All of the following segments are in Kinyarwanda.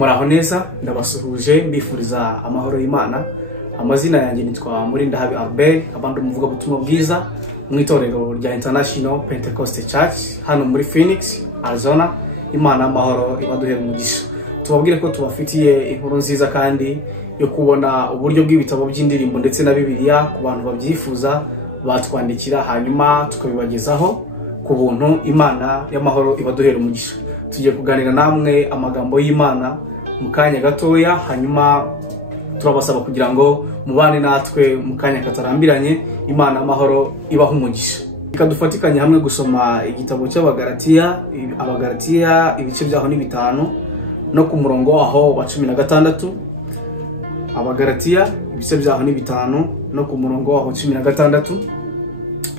Muraho neza, ndabasuhuje mbifuriza amahoro y'Imana. Amazina yanjye nitwa Murindahabi Albert, abandi umuvugabutumwa bwiza mu itorero rya International Pentecostal Church hano muri Phoenix, Arizona. Imana amahoro ibaduhe umugisha. Tubabwire ko tubafitiye inkuru nziza kandi yo kubona uburyo bw'ibitabo by'indirimbo ndetse na Bibiliya ku bantu babyifuza batwandikira hanyuma tukabibagezaho ku buntu. Imana y'amahoro ibaduhe umugisha. Tugiye kuganira namwe amagambo y'Imana mu kanya gatoya, hanyuma turabasaba kugira ngo mubane natwe mu kanya katarambiranye. Imana amahoro ibaha umugisha. Ikadufatikanye hamwe gusoma igitabo cy'Abagalatiya, Abagalatiya ibice byaho ni 5 no ku murongo aho wa 16. Abagalatiya ibice byaho ni 5 no ku murongo aho 16.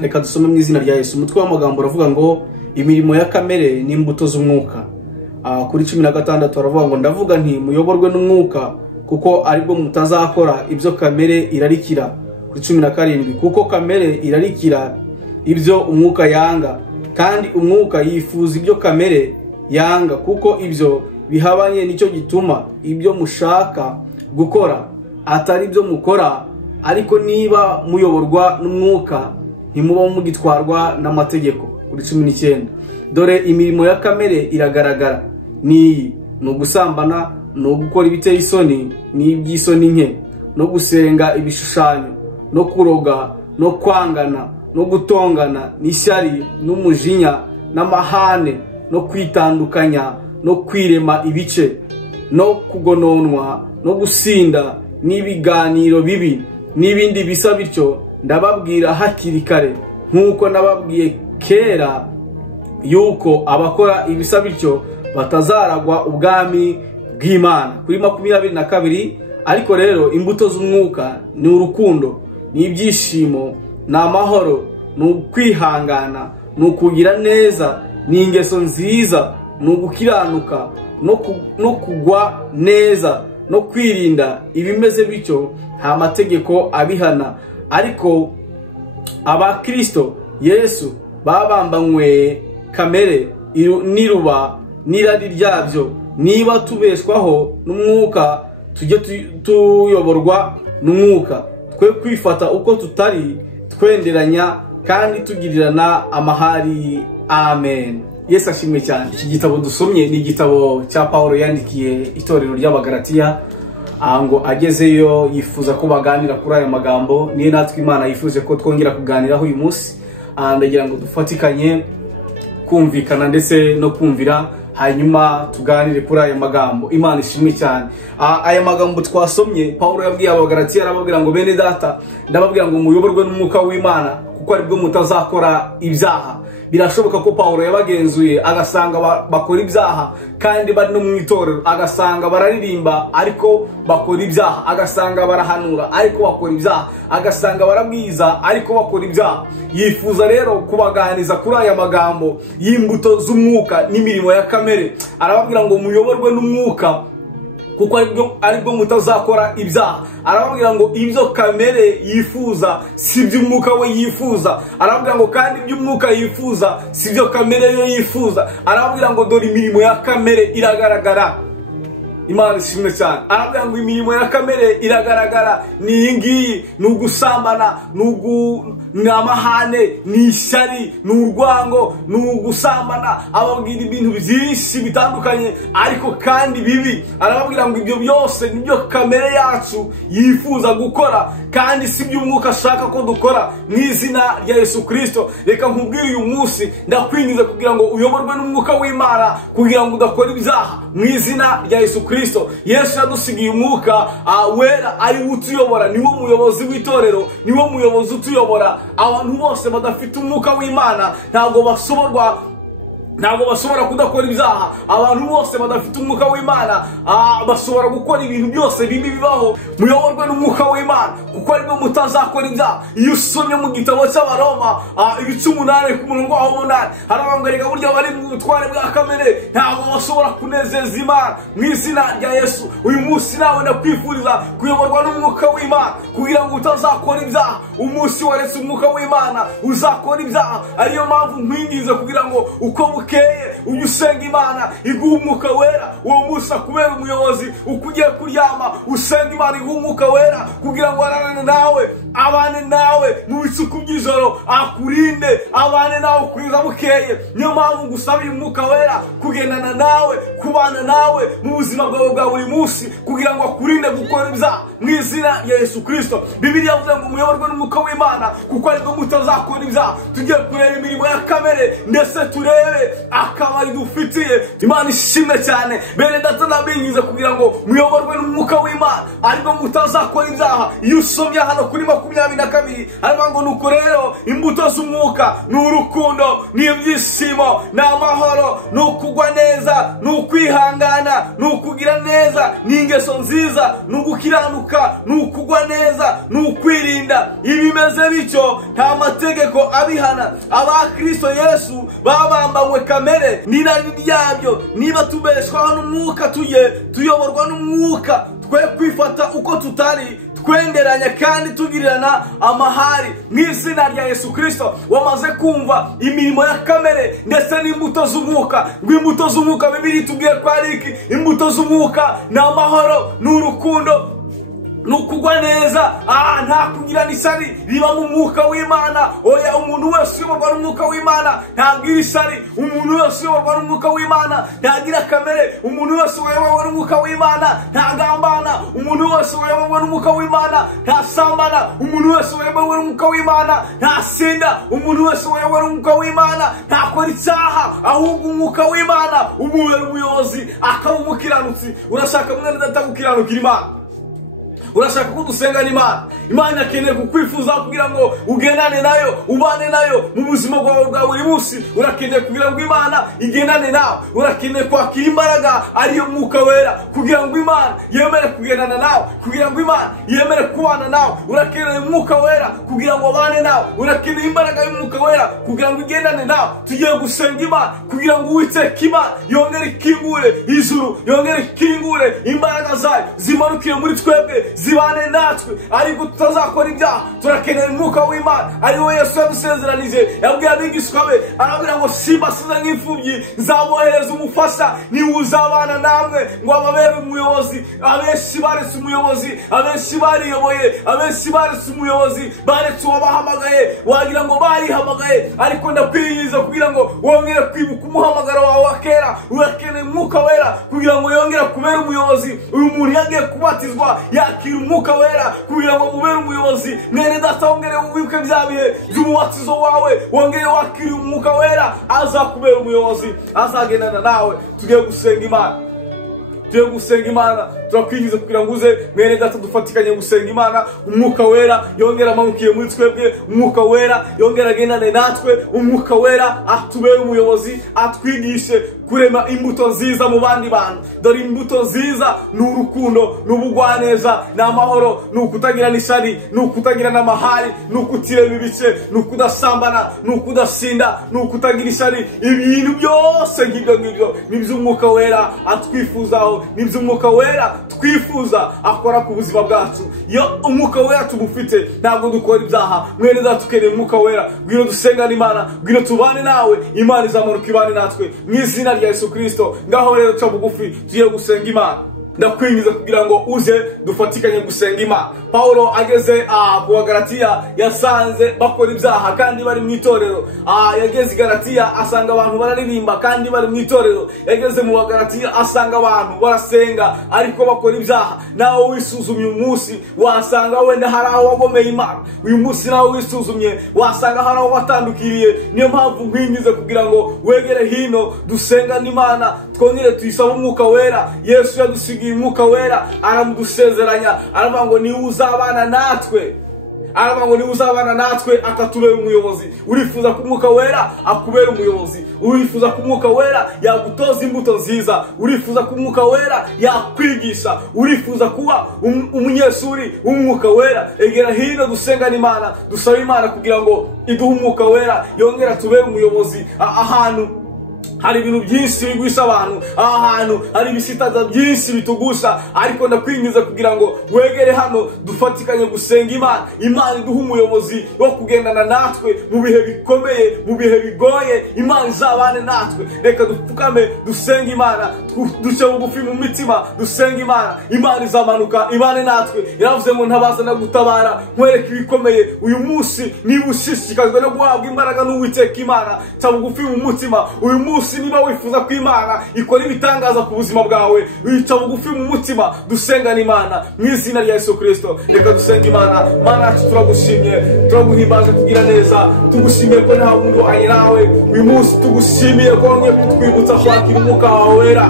Reka dusome mu izina rya Yesu. Umutwe w'amagambo uravuga ngo imirimo ya kamere n'imbuto z'umwuka. Kuri 16 aravuga ngo ndavuga nti muyoborwe n'umwuka kuko aribwo mutazakora ibyo kamere irarikira. Kuri 17 kuko kamere irarikira ibyo umwuka yanga, kandi umwuka yifuza ibyo kamere yanga, kuko ibyo bihabanye nicyo gituma ibyo mushaka gukora atari byo mukora. Ariko niba muyoborwa n'umwuka ntimuba mugitwarwa n'amategeko. Kuri 19 dore imirimo ya kamere iragaragara, ni ugusambana, no gukora ibiteye isoni n'iby'isoni nke, no gusenga ibishushanyo, no kuroga, no kwangana, no gutongana, n'ishyari, n'umujinya, n'amahane, no kwitandukanya, no kwirema ibice, no kugononwa, no gusinda, n'ibiganiro bibi n'ibindi bisa bityo. Ndababwira hakiri kare nk'uko nababwiye kera yuko abakora ibisa bityo batazaragwa ubwami bw'Imana. Kuri 22 ariko rero imbuto z'umwuka ni urukundo, ni ibyishimo, ni amahoro, ni ukwihangana, ni ukugira neza, ni ingeso nziza, ni ugukiranuka, no kugwa neza, no kwirinda ibimeze bityo. Nta mategeko abihana. Ariko abakristo Yesu babambanywe kamere niruba n'irari ryabyo. Niba tubeshwaho n'umwuka tujye tuyoborwa n'umwuka, twe kwifata uko tutari, twenderanya kandi tugirirana amahari. Amen. Yesu ashimwe cyane. Iki gitabo dusomye ni igitabo cya Paulo yandikiye itorero ry'Abagalatiya, ngo agezeyo yifuza ko baganira kuri aya magambo. Niyo natwe Imana yifuje ko twongera kuganiraho uyu munsi. Ndagira ngo dufatikanye kumvikana ndetse no kumvira, hanyuma tuganire kuri aya magambo. Imana ishimwe cyane. Aya magambo twasomye Paulo yabwiye Abagalatiya, arababwira ngo bene data, ndababwira ngo muyoborwe n'umwuka w'Imana kuko aribwo mutazakora ibyaha. Birashoboka ko Paulo yabagenzuye agasanga bakora ibyaha kandi bari no mu itorero, agasanga bararirimba ariko bakora ibyaha, agasanga barahanura ariko bakora ibyaha, agasanga barabwiza ariko bakora ibyaha. Yifuza rero kubaganiza kuri aya magambo y'imbuto z'umwuka n'imirimo ya kamere. Arababwira ngo muyoborwe n'umwuka kuko aribwo mutazakora ibyaha. Arababwira ngo ibyo kamere yifuza si byo umwuka we yifuza. Arababwira ngo kandi ibyo umwuka yifuza si byo kamere yo yifuza. Arababwira ngo dore imirimo ya kamere iragaragara. Imana ishimwe cyane. Arababwira ngo imirimo ya kamere iragaragara, ni iyi ngiyi: ni ugusambana, ni amahane, ni ishyari, ni urwango, ni ugusambana. Ababwira ibintu byinshi bitandukanye ariko kandi bibi. Arababwira ngo ibyo byose nibyo kamere yacu yifuza gukora kandi si byo umwuka ashaka ko dukora. Mu izina rya Yesu Kristo, reka nkubwire uyu munsi, ndakwingiza kugira ngo uyoborwe n'umwuka w'Imana kugira ngo udakora ibyaha. Mu izina rya Yesu Kristo, Yesu yadusigiye umwuka wera ari utuyobora. Niwo muyobozi w'itorero, niwo muyobozi utuyobora. Abantu bose badafite umwuka w'Imana ntabwo bashobora kudakora ibyaha. Abantu bose badafite umwuka w'Imana bashobora gukora ibintu byose bibi bibaho. Muyoborwe n'umwuka w'Imana kuko aribwo mutazakora ibyaha. Iyo usomye mu gitabo cy'Abaroma ibice 8 ku murongo wa 8, harabangarega burya bari mu butware bwa kamere ntabwo bashobora kunezeza Imana. Mu izina rya Yesu, uyu munsi nawe ndakwifuriza kuyoborwa n'umwuka w'Imana kugira ngo utazakora ibyaha. Umunsi waretse umwuka w'Imana uzakora ibyaha. Ariyo mpamvu nkwingiza kugira ngo uko bukeye ujye usenga Imana iguhe umwuka wera uwo munsi akubera umuyobozi. Uko ugiye kuryama usenga Imana iguhe umwuka wera kugira ngo ararane nawe, abane nawe mu bicuku by'ijoro, akurinde abane nawe kugeza bukeye. Niyo mpamvu ngusabira umwuka wera kugendana nawe, kubana nawe mu buzima bwawe bwa buri munsi kugira ngo akurinde gukora ibyaha mu izina rya Yesu Kristo. Bibiliya yavuze ngo muyoborwe n'umwuka w'Imana kuko aribwo mutazakora ibyaha. Tugiye kureba imirimo ya kamere ndetse turebe akabari dufitiye. Imana ishimwe cyane. Bene data ndabingiza kugira ngo muyoborwe n'umwuka w'Imana aribwo mutazakora ibyaha. Iyo usomye hano kuri 22 harimo ngo nuko rero imbuto z'umwuka ni urukundo, ni ibyishimo, ni amahoro, ni ukugwa neza, ni ukwihangana, ni ukugira neza, ni ingeso nziza, ni ugukiranuka, ni ukugwa neza, ni ukwirinda. Ibimeze bityo nta mategeko abihana. Abakristo Yesu babambanywe kamere n'irari ryabyo. Niba tubeshwaho n'umwuka tujye tuyoborwa n'umwuka, twe kwifata uko tutari, twenderanya kandi tugirirana amahari mu izina rya Yesu Kristo. Wamaze kumva imirimo ya kamere ndetse n'imbuto z'umwuka. Ngo imbuto z'umwuka Bibiliya itubwiye ko ari iki? Imbuto z'umwuka ni amahoro, ni urukundo, nukugwa neza, nta kugirana isari riba mu mwuka w'Imana. Oya, umuntu wese uyoborwa n'umwuka w'Imana ntagira isari. Umuntu wese uyoborwa n'umwuka w'Imana ntagira kamere. Umuntu wese uyoborwa n'umwuka w'Imana ntagambana. Umuntu wese uyoborwa n'umwuka w'Imana ntasambana. Umuntu wese uyoborwa n'umwuka w'Imana ntasinda. Umuntu wese uyoborwa n'umwuka w'Imana ntakora icyaha, ahubwo umwuka w'Imana umubera umuyobozi akaba umukiranutsi. Urashaka mwene data gukiranukira Imana? Urashaka ko dusenga n'Imana? Imana akeneye kukwifuza kugira ngo ugendane nayo, ubane nayo mu buzima bwawe bwa buri munsi. Urakeneye kugira ngo Imana igendane nawe. Urakeneye kwakira imbaraga ariyo mwuka wera kugira ngo Imana yemere kugendana nawe, kugira ngo Imana yemere kubana nawe. Urakeneye umwuka wera kugira ngo abane nawe. Urakeneye imbaraga y'umwuka wera kugira ngo igendane nawe. Tugiye gusenga Imana kugira ngo Uwiteka Imana yongere ikingure ijuru, yongere ikingure imbaraga zayo zimanukire muri twebwe, zibane natwe ariko tutazakora ibyaha. Turakeneye umwuka w'Imana ariwo Yesu yadusezeranije. Yabwiye abigishwa be arabwira ngo simbasize nk'imfubyi, nzabohereza umufasha, niwe uzabana namwe ngo ababere umuyobozi. Abenshi baretse umuyobozi, abenshi bariyoboye, abenshi baretse umuyobozi, baretse uwabahamagaye. Wagira ngo barihamagaye, ariko ndakwinginze kugira ngo wongere kwibuka umuhamagaro wawe wa kera. Urakeneye umwuka wera kugira ngo yongere kubera umuyobozi. Uyu muntu yagiye kubatizwa yakira umwuka wera kugira ngo mubere umuyobozi. Mwene data wongere uwibuke bya bihe by'umubatizo wawe, wongere wakira umwuka wera, azakubera umuyobozi, azagendana nawe. Tugiye gusenga Imana, tugiye gusenga Imana. Turakwinjiza kugira ngo uze mwene data dufatikanye gusenga Imana. Umwuka wera yongera amanukiye muri twebwe, umwuka wera yongera agendane natwe, umwuka wera atubere umuyobozi, atwigishe kurema imbuto nziza mu bandi bantu. Dore imbuto nziza ni urukundo, ni ubugwaneza, ni amahoro, ni ukutagira n'isari, ni ukutagira n'amahari, ni ukutireba ibice, ni ukudasambana, ni ukudasinda, ni ukutagira isari. Ibintu byose ngibyo nibyo umwuka wera atwifuzaho, nibyo umwuka wera twifuza akora ku buzima bwacu. Iyo umwuka wera tumufite ntabwo dukora ibyaha. Mwene data tukeneye umwuka wera. Ngwino dusenga n'Imana, ngwino tubane nawe, Imana izamanuka ibane natwe mu izina rya Yesu Kristo. Ngaho rero ca bugufi tugiye gusenga Imana. Ndakwinjiza kugira ngo uze dufatikanye gusenga Imana. Paulo ageze ku Galatiya yasanze bakora ibyaha kandi bari mu itorero. Yageze Galatiya asanga abantu bararirimba kandi bari mu itorero. Yageze mu Galatiya asanga abantu barasenga ariko bakora ibyaha. Nawe wisuzumye umunsi wasanga wenda hari aho wagomeye Imana. Uyu munsi nawe wisuzumye wasanga hari aho watandukiriye. Niyo mpamvu nkwinjiza kugira ngo wegere hino dusenga n'Imana, twongere tuyisaba umwuka wera. Yesu yadusigiye umwuka wera, aramudusezeranya, aravuga ngo ni uzabana natwe. Aravuga ngo ni uzabana natwe akatubera umuyobozi. Urifuza ko umwuka wera akubera umuyobozi? Urifuza ko umwuka wera yagutoza imbuto nziza? Urifuza ko umwuka wera yakwigisha? Urifuza kuba umunyeshuri w'umwuka wera? Egera hino dusenga n'Imana, dusaba Imana kugira ngo iduhe umwuka wera, yongera tubere umuyobozi ahantu hari ibintu byinshi bigusha abantu, ahantu hari ibisitaza byinshi bitugusha, ariko ndakwingiza kugira ngo wegere hano dufatikanye gusenga Imana. Imana iduha umuyobozi wo kugendana natwe mu bihe bikomeye, mu bihe bigoye. Imana izabane natwe. Reka dupfukame dusenga Imana, duce bugufi mu mitima dusenga Imana. Imana izamanuka ibane natwe. Yaravuze ngo ntabaza no gutabara nkwereka ibikomeye. Uyu munsi niba ushishikajwe no guhabwa imbaraga n'Uwiteka Imana, ca bugufi mu mutima. Uyu munsi niba wifuza ko Imana ikora ibitangaza ku buzima bwawe, wica bugufi mu mutima dusengana Imana mu izina rya Yesu Kristo. Reka dusenga Imana. Mana yacu turagushimye, turaguhimbaza kugira neza, tugushimiye ko nta wundi wanye nawe. Uyu munsi tugushimiye ko wongeye kutwibutsa kwakira umwuka wawe wera.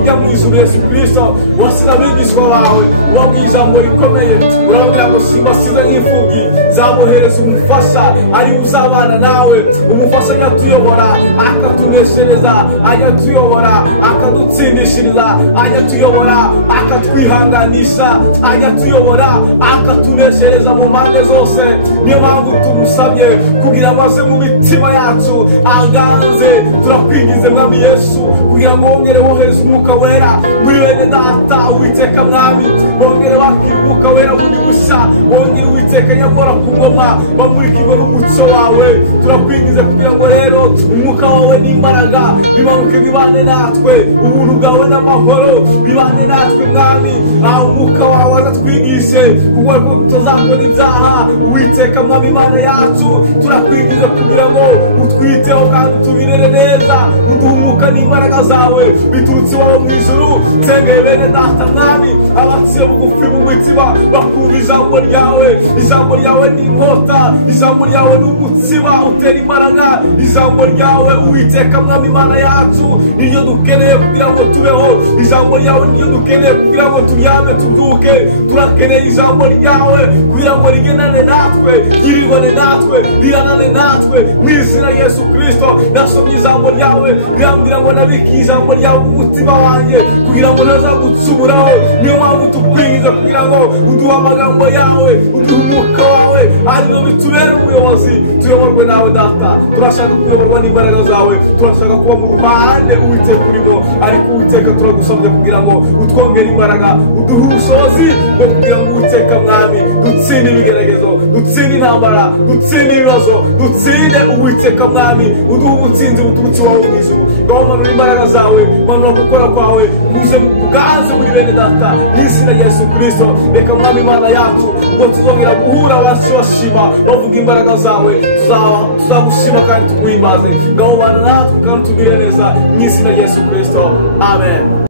Ujya mu ijuru Yesu Kristo, wasize abigishwa bawe ubabwiye ijambo rikomeye, urababwira ngo simbasize nk'imfubyi, nzabohereza umufasha ari uzabana nawe. Umufasha ajya tuyobora akatuneshereza, ajya tuyobora akadutsindishiriza, ajya tuyobora akatwihanganisha, ajya tuyobora akatuneshereza mu mpande zose. Niyo mpamvu tumusabye kugira ngo aze mu mitima yacu aganze. Turakwinginze Mwami Yesu kugira ngo wongere wohereza umwuka wera muri bene data. Uwiteka Mwami, wongere wakira umwuka wera muri busha, wongere Uwiteka nyamora ku ngoma, bamurikirwe n'umuco wawe. Turakwingize kugira ngo rero umwuka wawe n'imbaraga bimanuke bibane natwe, ubuntu bwawe n'amahoro bibane natwe Mwami. Umwuka wawe azatwigishe kuko tuzakora ibyaha. Uwiteka Mwami Imana yacu, turakwingize kugira ngo utwiteho kandi tubirere neza, uduhe umwuka n'imbaraga zawe biturutse iwawe mu ijuru. Nsengeye bene data Mwami, abaciye bugufi mu mitima bakumva ijambo ryawe. Ijambo ryawe ni inkota, ijambo ryawe ni umutsiba utera imbaraga. Ijambo ryawe Uwiteka Mwami Imana yacu niryo dukeneye kugira ngo tubeho. Ijambo ryawe niryo dukeneye kugira ngo turyame tubyuke. Turakeneye ijambo ryawe kugira ngo rigendane natwe, ryiribane natwe, riranane natwe mu izina rya Yesu Kristo. Nasomye ijambo ryawe rirambwira ngo nabike ijambo ryawe mu mutima wanjye kugira ngo ntazagucumuraho. Niyo mpamvu tukwinjiza kugira ngo uduhe amagambo yawe, uduhe umwuka wawe, ariyo bitubere umuyobozi. Tuyoborwe nawe Data, turashaka kuyoborwa n'imbaraga zawe, turashaka kuba mu ruhande Uwiteka urimo. Ariko Uwiteka turagusabye kugira ngo utwongere imbaraga, uduhe ubushobozi bwo kugira ngo Uwiteka Mwami dutsinde ibigeragezo, dutsinde intambara, dutsinde ibibazo, dutsinde Uwiteka Mwami. Uduhe ubutsinzi buturutse iwawe mu ijuru. Ngaho manura imbaraga zawe, manura gukora kwawe, kuze bwanze muri bene Data mu izina rya Yesu Kristo. Reka Mwami Imana yacu ubwo tuzongera guhura abasi bashima bavuga imbaraga zawe, tuzagushima kandi tuguhimbaze. Ngaho bana natwe kandi tugire neza mu izina rya Yesu Kristo. Amen.